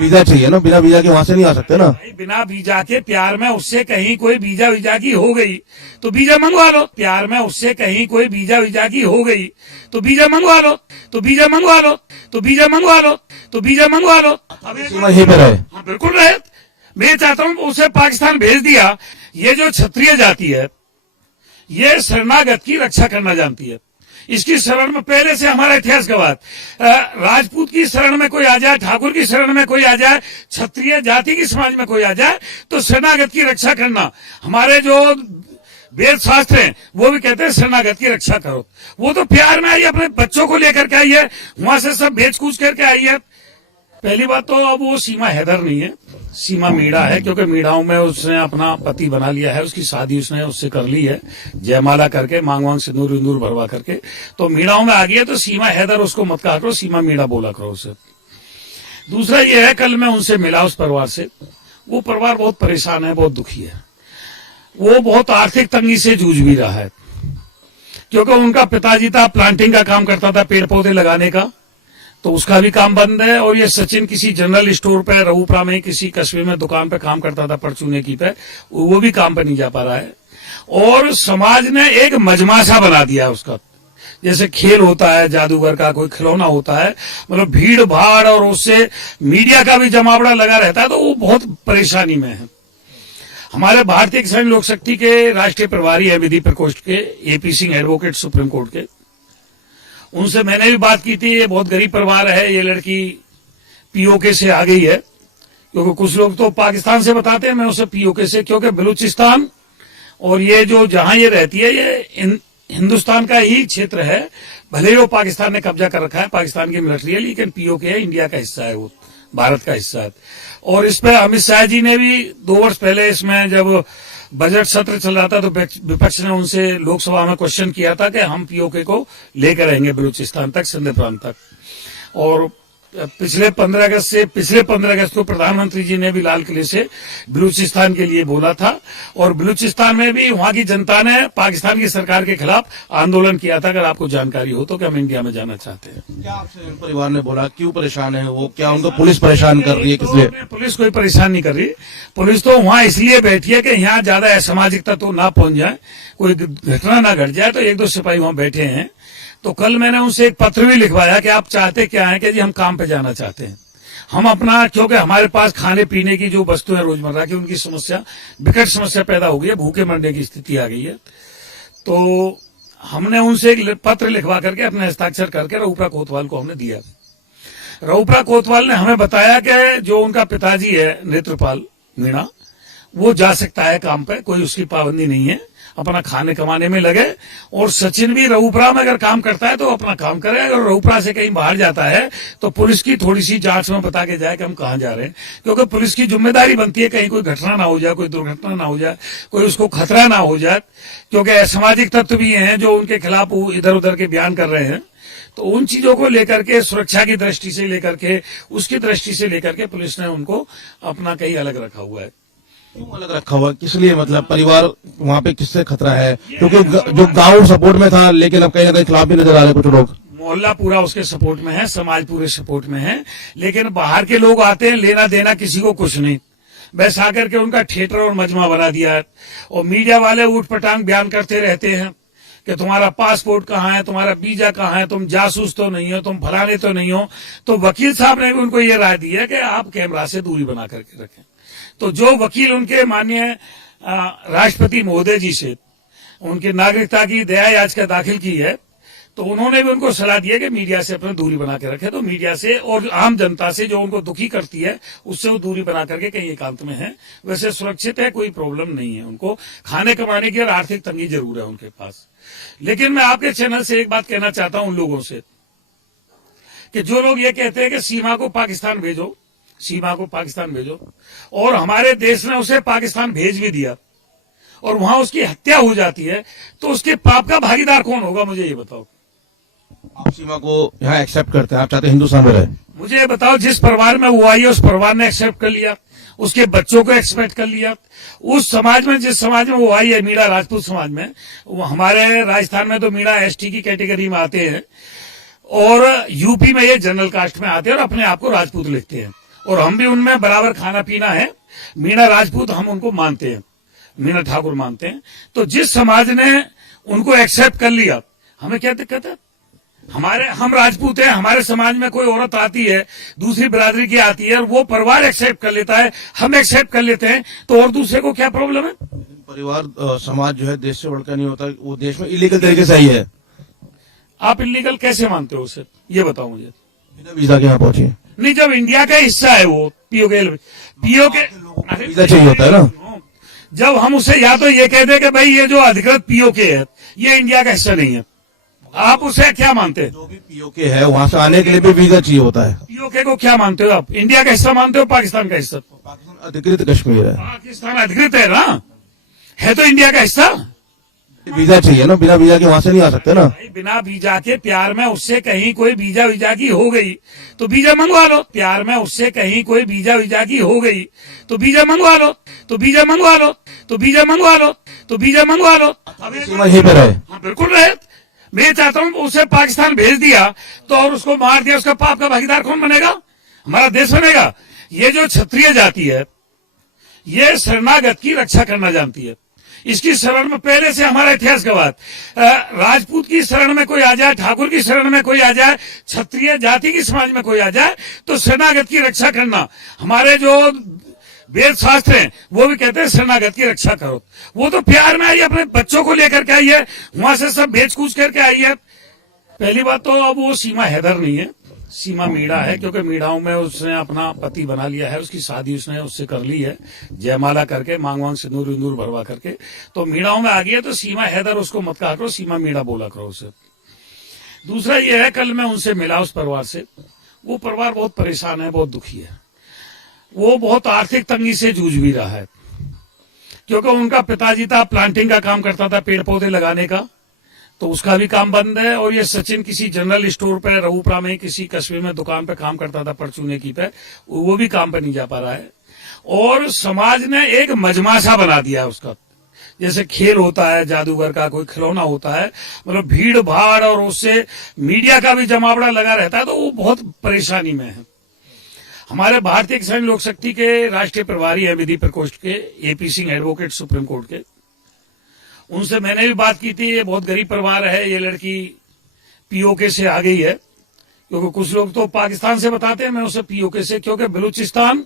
Visa चाहिए ना, बिना वीजा के वहां से नहीं आ सकते ना। भाई बिना वीजा के प्यार में उससे कहीं कोई वीजा वीजा की हो गई तो वीजा मंगवा लो। प्यार में उससे कहीं कोई वीजा वीजा की हो गई तो वीजा मंगवा लो, तो वीजा मंगवा लो, तो वीजा मंगवा लो, तो वीजा मंगवा लो। अब सीमा यहीं पे रहे। हाँ, बिल्कुल रहे। मैं चाहता हूं उसे पाकिस्तान भेज दिया। ये जो क्षत्रिय जाति है ये शरणागत की रक्षा करना जानती है। इसकी शरण में पहले से हमारा इतिहास गवाह, राजपूत की शरण में कोई आ जाए, ठाकुर की शरण में कोई आ जाए, क्षत्रिय जाति की समाज में कोई आ जाए तो शरणागत की रक्षा करना। हमारे जो वेद शास्त्र हैं वो भी कहते हैं शरणागत की रक्षा करो। वो तो प्यार में आई, अपने बच्चों को लेकर के आई है, वहां से सब बेच कूच करके आई है। पहली बात तो अब वो सीमा हैदर नहीं है, सीमा मीणा है, क्योंकि मीणाओं में उसने अपना पति बना लिया है। उसकी शादी उसने उससे कर ली है, जयमाला करके, मांग मांग सिंदूर विंदूर भरवा करके, तो मीणाओं में आ गई है। तो सीमा हैदर उसको मत कहा करो, सीमा मीणा बोला करो उसे। दूसरा ये है, कल मैं उनसे मिला उस परिवार से, वो परिवार बहुत परेशान है, बहुत दुखी है। वो बहुत आर्थिक तंगी से जूझ भी रहा है, क्योंकि उनका पिताजी था, प्लांटिंग का काम करता था, पेड़ पौधे लगाने का, तो उसका भी काम बंद है। और ये सचिन किसी जनरल स्टोर पे रऊपरा में किसी कस्बे में दुकान पे काम करता था, परचूने की पे, वो भी काम पे नहीं जा पा रहा है। और समाज ने एक मजमाशा बना दिया है उसका, जैसे खेल होता है जादूगर का, कोई खिलौना होता है, मतलब भीड़ भाड़ और उससे मीडिया का भी जमावड़ा लगा रहता है। तो वो बहुत परेशानी में है। हमारे भारतीय किसान लोक शक्ति के राष्ट्रीय प्रभारी है विधि प्रकोष्ठ के, AP Singh advocate supreme court के, उनसे मैंने भी बात की थी। ये बहुत गरीब परिवार है, ये लड़की पीओके से आ गई है, क्योंकि कुछ लोग तो पाकिस्तान से बताते हैं, मैं उसे पीओके से, क्योंकि बलूचिस्तान और ये जो जहां ये रहती है ये हिंदुस्तान का ही क्षेत्र है। भले ही वो पाकिस्तान ने कब्जा कर रखा है, पाकिस्तान की मिलिट्री है, लेकिन पीओके है, इंडिया का हिस्सा है, वो भारत का हिस्सा है। और इस पर अमित शाह जी ने भी 2 वर्ष पहले, इसमें जब बजट सत्र चल रहा था, तो विपक्ष ने उनसे लोकसभा में क्वेश्चन किया था कि हम पीओके को लेकर रहेंगे बलूचिस्तान तक, सिंध प्रांत तक। और पिछले 15 अगस्त को प्रधानमंत्री जी ने भी लाल किले से बलूचिस्तान के लिए बोला था। और बलूचिस्तान में भी वहां की जनता ने पाकिस्तान की सरकार के खिलाफ आंदोलन किया था। अगर आपको जानकारी हो तो, कि हम इंडिया में जाना चाहते हैं। क्या आपसे परिवार ने बोला क्यों परेशान है वो? क्या उनको पुलिस परेशान कर रही है? किस लिए? पुलिस कोई परेशान नहीं कर रही। पुलिस तो वहां इसलिए बैठी है कि यहाँ ज्यादा असामाजिक तत्व ना पहुंच जाए, कोई घटना ना घट जाए, तो 1-2 सिपाही वहां बैठे हैं। तो कल मैंने उनसे एक पत्र भी लिखवाया कि आप चाहते क्या है, कि जी हम काम पे जाना चाहते हैं। हम अपना, क्योंकि हमारे पास खाने पीने की जो वस्तु है रोजमर्रा की, उनकी समस्या, विकट समस्या पैदा हो गई है, भूखे मरने की स्थिति आ गई है। तो हमने उनसे एक पत्र लिखवा करके अपने हस्ताक्षर करके रऊपरा कोतवाल को हमने दिया। रऊपरा कोतवाल ने हमें बताया कि जो उनका पिताजी है नेत्रपाल मीणा, वो जा सकता है काम पे, कोई उसकी पाबंदी नहीं है, अपना खाने कमाने में लगे। और सचिन भी रऊपरा में अगर काम करता है तो अपना काम करे। अगर रऊपरा से कहीं बाहर जाता है तो पुलिस की थोड़ी सी जांच में बता के जाए कि हम कहां जा रहे हैं, क्योंकि पुलिस की जिम्मेदारी बनती है कहीं कोई घटना ना हो जाए, कोई दुर्घटना ना हो जाए, कोई उसको खतरा ना हो जाए। क्योंकि असामाजिक तत्व भी हैं जो उनके खिलाफ इधर उधर के बयान कर रहे हैं। तो उन चीजों को लेकर के, सुरक्षा की दृष्टि से लेकर के, उसकी दृष्टि से लेकर के पुलिस ने उनको अपना कहीं अलग रखा हुआ है। क्यों अलग रखा हुआ? किस लिए? मतलब परिवार वहाँ पे किससे खतरा है? क्योंकि जो गांव सपोर्ट में था, लेकिन अब कहीं ना कहीं खिलाफ भी नजर आ रहे कुछ लोग। मोहल्ला पूरा उसके सपोर्ट में है, समाज पूरे सपोर्ट में है, लेकिन बाहर के लोग आते हैं, लेना देना किसी को कुछ नहीं, बस आकर के उनका थिएटर और मजमा बना दिया है। और मीडिया वाले ऊट पटांग बयान करते रहते हैं कि तुम्हारा पासपोर्ट कहाँ है, तुम्हारा वीजा कहाँ है, तुम जासूस तो नहीं हो, तुम फलाने तो नहीं हो। तो वकील साहब ने भी उनको ये राय दी है कि आप कैमरा से दूरी बना करके रखें। तो जो वकील उनके माननीय राष्ट्रपति महोदय जी से उनकी नागरिकता की दया याचिका दाखिल की है, तो उन्होंने भी उनको सलाह दी है कि मीडिया से अपनी दूरी बना के रखे। तो मीडिया से और आम जनता से जो उनको दुखी करती है, उससे वो दूरी बना करके कहीं एकांत में है। वैसे सुरक्षित है, कोई प्रॉब्लम नहीं है उनको। खाने कमाने की और आर्थिक तंगी जरूर है उनके पास। लेकिन मैं आपके चैनल से एक बात कहना चाहता हूं उन लोगों से, कि जो लोग ये कहते हैं कि सीमा को पाकिस्तान भेजो, सीमा को पाकिस्तान भेजो, और हमारे देश ने उसे पाकिस्तान भेज भी दिया और वहां उसकी हत्या हो जाती है, तो उसके पाप का भागीदार कौन होगा? मुझे ये बताओ। आप सीमा को यहाँ एक्सेप्ट करते हैं, आप चाहते हैं हिंदुस्तान में रहे? मुझे ये बताओ, जिस परिवार में वो आई है उस परिवार ने एक्सेप्ट कर लिया, उसके बच्चों को एक्सपेक्ट कर लिया। उस समाज में, जिस समाज में वो आई है, मीणा राजपूत समाज में, वो हमारे राजस्थान में तो मीणा एसटी की कैटेगरी में आते हैं, और यूपी में ये जनरल कास्ट में आते हैं और अपने आप को राजपूत लिखते हैं। और हम भी उनमें बराबर खाना पीना है। मीणा राजपूत हम उनको मानते हैं, मीणा ठाकुर मानते हैं। तो जिस समाज ने उनको एक्सेप्ट कर लिया, हमें क्या दिक्कत है? हम राजपूत हैं, हमारे समाज में कोई औरत आती है, दूसरी बिरादरी की आती है और वो परिवार एक्सेप्ट कर लेता है, हम एक्सेप्ट कर लेते हैं, तो और दूसरे को क्या प्रॉब्लम है? परिवार समाज जो है देश से बढ़कर नहीं होता, वो देश में इलीगल तरीके से आई है। आप इलीगल कैसे मानते हो उसे, ये बताओ मुझे। बिना वीजा के यहाँ पहुंची है। नहीं, जब इंडिया का हिस्सा है वो पीओके वीजा चाहिए होता है ना। जब हम उसे या तो ये कह दें कि भाई ये जो अधिकृत पीओके है ये इंडिया का हिस्सा नहीं है, आप उसे क्या मानते हैं? जो भी पीओके है वहां से आने के लिए भी वीजा चाहिए होता है। पीओके को क्या मानते हो आप? इंडिया का हिस्सा मानते हो, पाकिस्तान का हिस्सा? पाकिस्तान अधिकृत कश्मीर है। पाकिस्तान अधिकृत है ना, है तो इंडिया का हिस्सा। वीजा चाहिए ना, बिना वीजा के वहां से नहीं आ सकते ना। बिना वीजा के प्यार में उससे कहीं कोई वीजा वीजा की हो गई तो वीजा मंगवा लो। प्यार में उससे कहीं कोई वीजा वीजा की हो गई तो वीजा मंगवा लो, तो वीजा मंगवा लो, तो वीजा मंगवा लो, तो वीजा मंगवा लो। सीमा यहीं पर है। हाँ, बिल्कुल रहे। मैं चाहता हूं उसे पाकिस्तान भेज दिया तो और उसको मार दिया, उसका पाप का भागीदार कौन बनेगा? हमारा देश बनेगा। ये जो क्षत्रिय जाति है ये शरणागत की रक्षा करना जानती है। इसकी शरण में पहले से हमारा इतिहास गवाह, राजपूत की शरण में कोई आ जाए, ठाकुर की शरण में कोई आ जाए, क्षत्रिय जाति की समाज में कोई आ जाए तो शरणागत की रक्षा करना, हमारे जो वेद शास्त्र हैं वो भी कहते हैं शरणागत की रक्षा करो। वो तो प्यार में आई है, अपने बच्चों को लेकर के आई है, वहां से सब बेच कूच करके आई है। पहली बात तो अब वो सीमा हैदर नहीं है, सीमा मीणा है, क्योंकि मीणाओं में उसने अपना पति बना लिया है, उसकी शादी उसने उससे कर ली है, जयमाला करके, मांग मांग सिंदूर विंदूर भरवा करके, तो मीणाओं में आ गई है। तो सीमा हैदर उसको मत कहा करो, सीमा मीणा बोला करो उसे। दूसरा ये है, कल मैं उनसे मिला उस परिवार से, वो परिवार बहुत परेशान है, बहुत दुखी है। वो बहुत आर्थिक तंगी से जूझ भी रहा है, क्योंकि उनका पिताजी था, प्लांटिंग का काम करता था, पेड़ पौधे लगाने का, तो उसका भी काम बंद है। और ये सचिन किसी जनरल स्टोर पे रघुपुरा में किसी कस्बे में दुकान पे काम करता था, परचूने की पे, वो भी काम पे नहीं जा पा रहा है। और समाज ने एक मजमाशा बना दिया है उसका, जैसे खेल होता है जादूगर का, कोई खिलौना होता है, मतलब भीड़ भाड़ और उससे मीडिया का भी जमावड़ा लगा रहता है, तो वो बहुत परेशानी में है। हमारे भारतीय किसान लोक शक्ति के राष्ट्रीय प्रभारी है विधि प्रकोष्ठ के AP Singh advocate supreme court के, उनसे मैंने भी बात की थी। ये बहुत गरीब परिवार है, ये लड़की पीओके से आ गई है, क्योंकि कुछ लोग तो पाकिस्तान से बताते हैं, मैं उसे पीओके से, क्योंकि बलूचिस्तान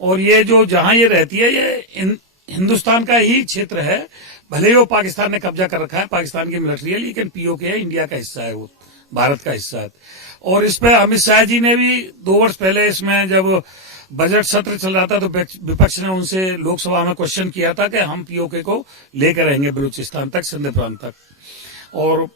और ये जो जहां ये रहती है ये हिंदुस्तान का ही क्षेत्र है, भले ही वो पाकिस्तान ने कब्जा कर रखा है, पाकिस्तान की मिलिट्री है, लेकिन पीओके है, इंडिया का हिस्सा है, वो भारत का हिस्सा है। और इस पर अमित शाह जी ने भी 2 वर्ष पहले इसमें जब बजट सत्र चल रहा था तो विपक्ष ने उनसे लोकसभा में क्वेश्चन किया था कि हम पीओके को लेकर रहेंगे बलूचिस्तान तक, सिंध प्रांत तक। और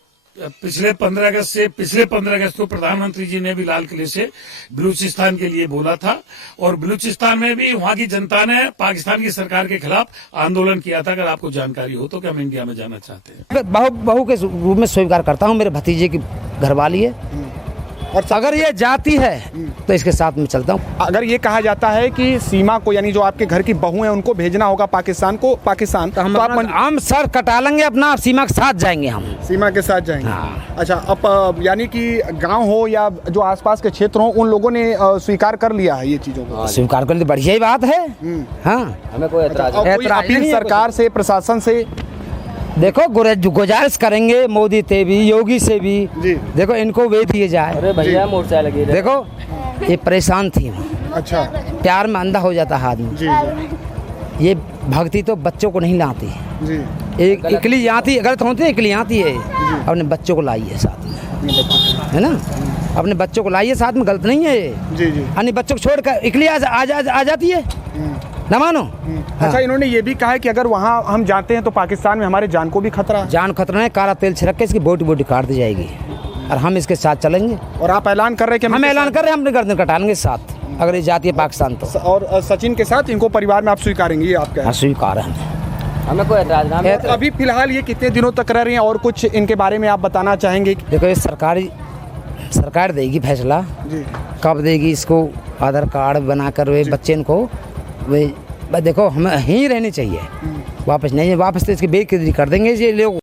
पिछले 15 अगस्त को प्रधानमंत्री जी ने भी लाल किले से बलूचिस्तान के लिए बोला था, और बलूचिस्तान में भी वहां की जनता ने पाकिस्तान की सरकार के खिलाफ आंदोलन किया था। अगर आपको जानकारी हो तो कि हम इंडिया में जाना चाहते हैं। बहू के रूप में स्वीकार करता हूँ, मेरे भतीजे की घरवाली है, और अगर ये जाती है तो इसके साथ में चलता हूँ। अगर ये कहा जाता है कि सीमा को, यानी जो आपके घर की बहू है उनको भेजना होगा पाकिस्तान को, पाकिस्तान तो हम सर कटा लेंगे अपना, सीमा के साथ जाएंगे, हम सीमा के साथ जाएंगे। हाँ। अच्छा, अब यानी कि गांव हो या जो आसपास के क्षेत्र हो, उन लोगों ने स्वीकार कर लिया है ये चीजों को। स्वीकार कर लिया, बढ़िया ही बात है। हाँ, हमें कोई अच्छा, कोई अपील सरकार से, प्रशासन से? देखो गुजारिश करेंगे मोदी से भी, योगी से भी, देखो इनको वे दिए जाए। अरे भैया मोटरसाइकिल लगी, देखो ये परेशान थी। अच्छा, प्यार में अंधा हो जाता है आदमी। ये भक्ति तो बच्चों को नहीं लाती जी। एक इकली आती, गलत होती है, इकली आती है, अपने बच्चों को लाइए साथ में, है ना, अपने बच्चों को लाइए साथ में, गलत नहीं है ये जी जी। अन्य बच्चों को छोड़कर इकली आ जाती है, ना मानो। हाँ। अच्छा, इन्होंने ये भी कहा है कि अगर वहाँ हम जाते हैं तो पाकिस्तान में हमारे जान को भी खतरा है। जान खतरा है, काला तेल छिड़क के इसकी बोटी काट दी जाएगी और हम इसके साथ चलेंगे। और आप ऐलान कर रहे हैं कि हम ऐलान कर रहे हैं, हम अपने गर्दन कटा लेंगे साथ, अगर ये जाती है पाकिस्तान तो। और सचिन के साथ इनको परिवार में आप स्वीकारेंगे? ये आपका? हाँ, स्वीकार है, हमें कोई एतराज नहीं है। अभी फिलहाल ये कितने दिनों तक रह रहे हैं और कुछ इनके बारे में आप बताना चाहेंगे? देखो ये सरकार देगी फैसला जी, कब देगी इसको आधार कार्ड बनाकर वे बच्चे इनको वे देखो हमें यहीं रहनी चाहिए, वापस नहीं, वापस तो इसकी बेइज्जती कर देंगे ये लोग।